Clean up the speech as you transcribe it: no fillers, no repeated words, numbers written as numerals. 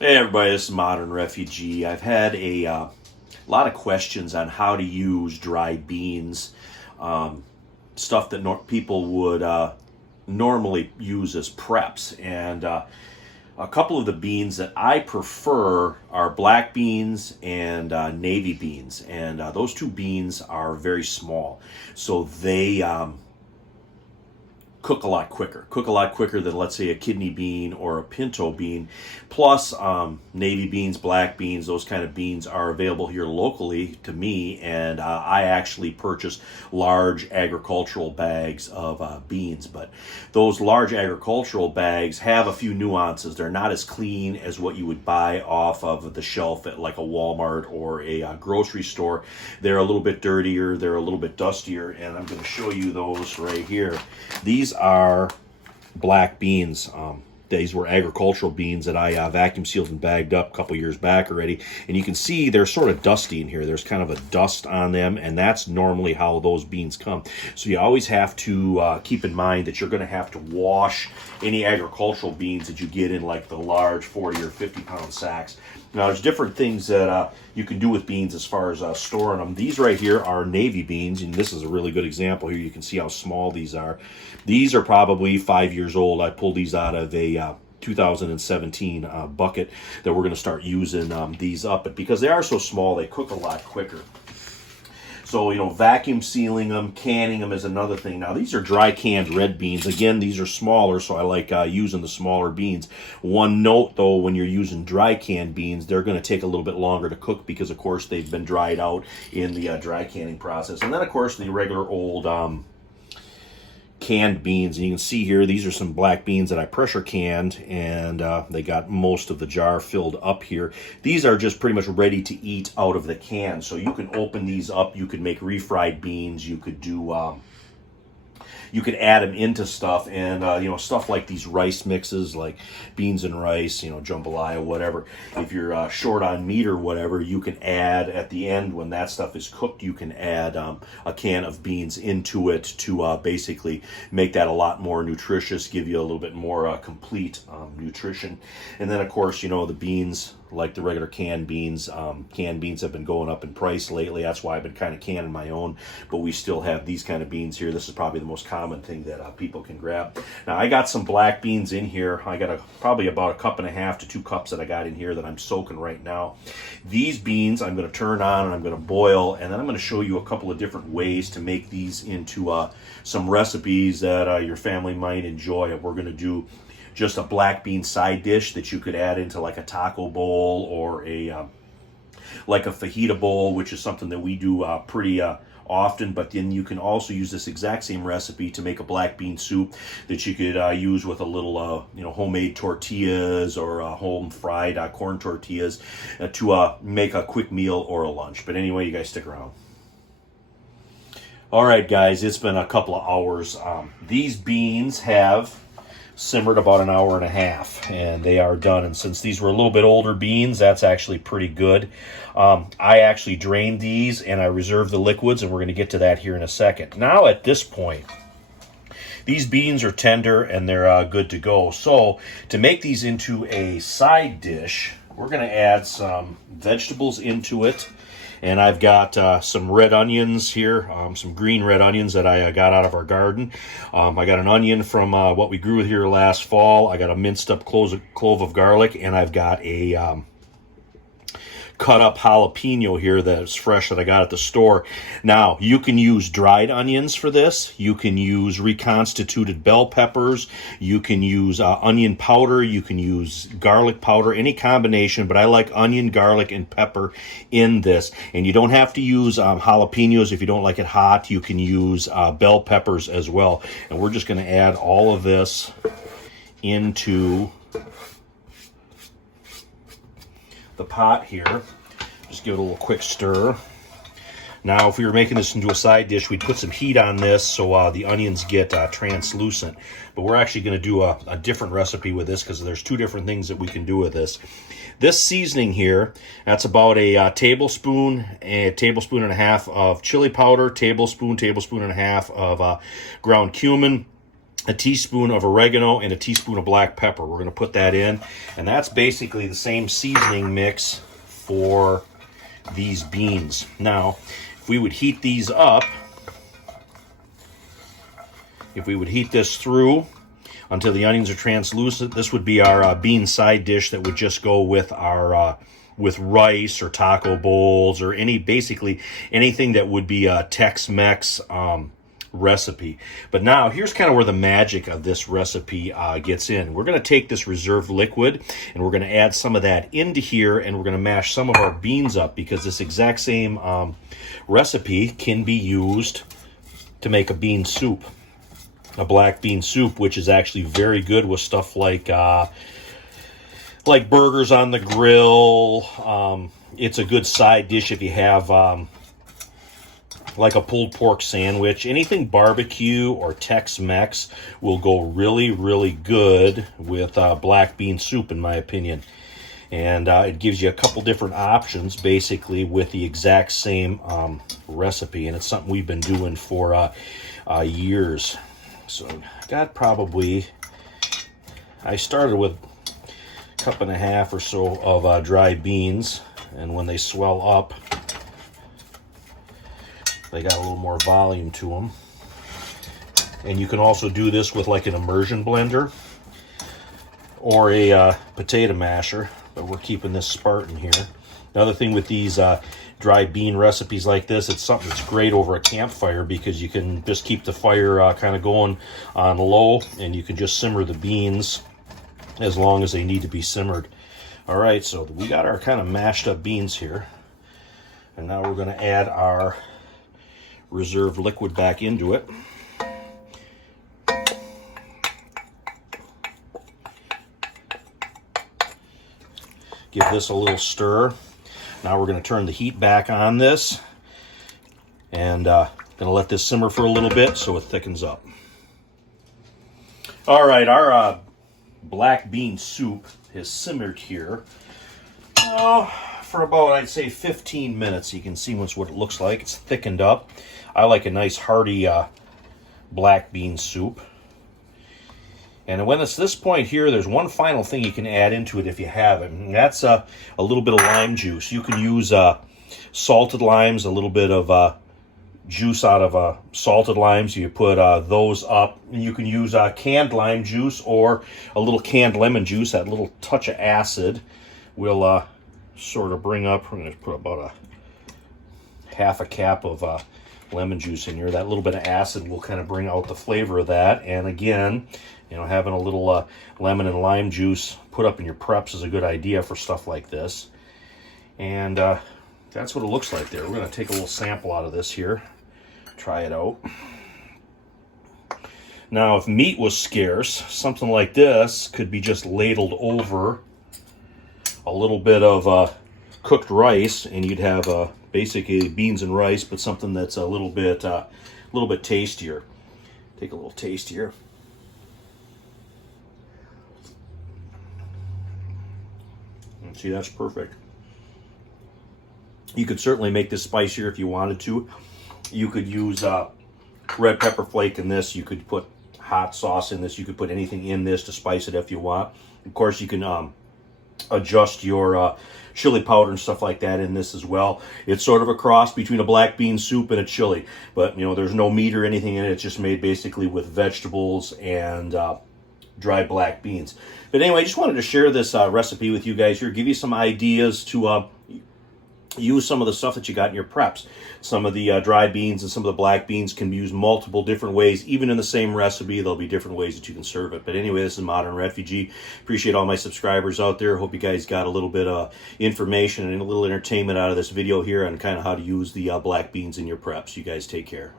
Hey everybody, this is Modern Refugee. I've had a lot of questions on how to use dried beans, um, stuff that people would normally use as preps. And a couple of the beans that I prefer are black beans and navy beans. And those two beans are very small, so they cook a lot quicker than, let's say, a kidney bean or a pinto bean. Plus, navy beans, black beans, those kind of beans are available here locally to me, and I actually purchase large agricultural bags of beans. But those large agricultural bags have a few nuances. They're not as clean as what you would buy off of the shelf at like a Walmart or a grocery store. They're a little bit dirtier, they're a little bit dustier, and I'm going to show you those right here. These are black beans. These were agricultural beans that I vacuum sealed and bagged up a couple years back already. And you can see they're sort of dusty in here. There's kind of a dust on them, and that's normally how those beans come. So you always have to keep in mind that you're going to have to wash any agricultural beans that you get in like the large 40 or 50 pound sacks. Now, there's different things that you can do with beans as far as storing them. These right here are navy beans, and this is a really good example here. You can see how small these are. These are probably 5 years old. I pulled these out of a 2017 bucket that we're going to start using these up. But because they are so small, they cook a lot quicker. So, vacuum sealing them, canning them is another thing. Now, these are dry canned red beans. Again, these are smaller, so I like using the smaller beans. One note, though, when you're using dry canned beans, they're going to take a little bit longer to cook because, of course, they've been dried out in the dry canning process. And then, of course, the regular old canned beans, and you can see here these are some black beans that I pressure canned, and they got most of the jar filled up here. These are just pretty much ready to eat out of the can, so you can open these up. You could make refried beans. You could do you could add them into stuff, and stuff like these rice mixes, like beans and rice, jambalaya, whatever. If you're short on meat or whatever, you can add at the end, when that stuff is cooked, you can add a can of beans into it to basically make that a lot more nutritious, give you a little bit more complete nutrition. And then, of course, the beans, like the regular canned beans have been going up in price lately. That's why I've been kind of canning my own, but we still have these kind of beans here. This is probably the most common thing that people can grab. Now, I got some black beans in here. I got probably about 1.5 cups to 2 cups that I got in here that I'm soaking right now. These beans I'm going to turn on and I'm going to boil, and then I'm going to show you a couple of different ways to make these into some recipes that your family might enjoy. We're going to do just a black bean side dish that you could add into like a taco bowl or like a fajita bowl, which is something that we do pretty often. But then you can also use this exact same recipe to make a black bean soup that you could use with a little homemade tortillas or home fried corn tortillas to make a quick meal or a lunch. But anyway, you guys stick around. All right, guys, it's been a couple of hours. These beans have simmered about 1.5 hours, and they are done. And since these were a little bit older beans, that's actually pretty good. I actually drained these and I reserved the liquids, and we're going to get to that here in a second. Now, at this point, these beans are tender and they're good to go. So to make these into a side dish, we're going to add some vegetables into it. And I've got some red onions here, some green red onions that I got out of our garden. I got an onion from what we grew here last fall. I got a minced up clove of garlic, and I've got a cut up jalapeno here that's fresh that I got at the store. Now, you can use dried onions for this. You can use reconstituted bell peppers. You can use onion powder. You can use garlic powder, any combination, but I like onion, garlic, and pepper in this. And you don't have to use jalapenos if you don't like it hot. You can use bell peppers as well. And we're just going to add all of this into the pot here. Just give it a little quick stir. Now, if we were making this into a side dish, we'd put some heat on this so the onions get translucent. But we're actually going to do a different recipe with this because there's 2 different things that we can do with this. This seasoning here, that's about a tablespoon and a half of chili powder, tablespoon and a half of ground cumin, a teaspoon of oregano, and a teaspoon of black pepper. We're going to put that in, and that's basically the same seasoning mix for these beans. Now, if we would heat these up, if we would heat this through until the onions are translucent, this would be our bean side dish that would just go with our with rice or taco bowls or basically anything that would be a Tex-Mex recipe. But now here's kind of where the magic of this recipe gets in. We're going to take this reserve liquid and we're going to add some of that into here, and we're going to mash some of our beans up, because this exact same recipe can be used to make a bean soup, a black bean soup, which is actually very good with stuff like burgers on the grill. It's a good side dish if you have like a pulled pork sandwich. Anything barbecue or Tex-Mex will go really, really good with black bean soup, in my opinion. And it gives you a couple different options, basically, with the exact same recipe. And it's something we've been doing for years. So I started with a cup and a half or so of dry beans. And when they swell up, they got a little more volume to them. And you can also do this with like an immersion blender or a potato masher, but we're keeping this Spartan here. Another thing with these dry bean recipes like this, it's something that's great over a campfire, because you can just keep the fire kind of going on low, and you can just simmer the beans as long as they need to be simmered. All right, so we got our kind of mashed up beans here, and now we're going to add our reserve liquid back into it. Give this a little stir. Now we're going to turn the heat back on this, and going to let this simmer for a little bit so it thickens up. All right, our black bean soup has simmered here for about, I'd say, 15 minutes. You can see what it looks like. It's thickened up. I like a nice hearty black bean soup. And when it's this point here, there's one final thing you can add into it if you have it, and that's a little bit of lime juice. You can use salted limes, a little bit of juice out of salted limes. You put those up, and you can use canned lime juice or a little canned lemon juice. That little touch of acid will sort of bring up. I'm going to put about half a cap of lemon juice in here. That little bit of acid will kind of bring out the flavor of that. And again, having a little lemon and lime juice put up in your preps is a good idea for stuff like this. And that's what it looks like there. We're going to take a little sample out of this here, try it out. Now, if meat was scarce, something like this could be just ladled over a little bit of cooked rice, and you'd have basically beans and rice, but something that's a little bit tastier. Take a little taste here. See, that's perfect. You could certainly make this spicier if you wanted to. You could use red pepper flake in this. You could put hot sauce in this. You could put anything in this to spice it if you want. Of course, you can adjust your chili powder and stuff like that in this as well. It's sort of a cross between a black bean soup and a chili, but there's no meat or anything in it. It's just made basically with vegetables and dried black beans. But anyway, I just wanted to share this recipe with you guys here, give you some ideas to use some of the stuff that you got in your preps. Some of the dry beans and some of the black beans can be used multiple different ways. Even in the same recipe, there'll be different ways that you can serve it. But anyway, this is Modern Refugee. Appreciate all my subscribers out there. Hope you guys got a little bit of information and a little entertainment out of this video here on kind of how to use the black beans in your preps. You guys take care.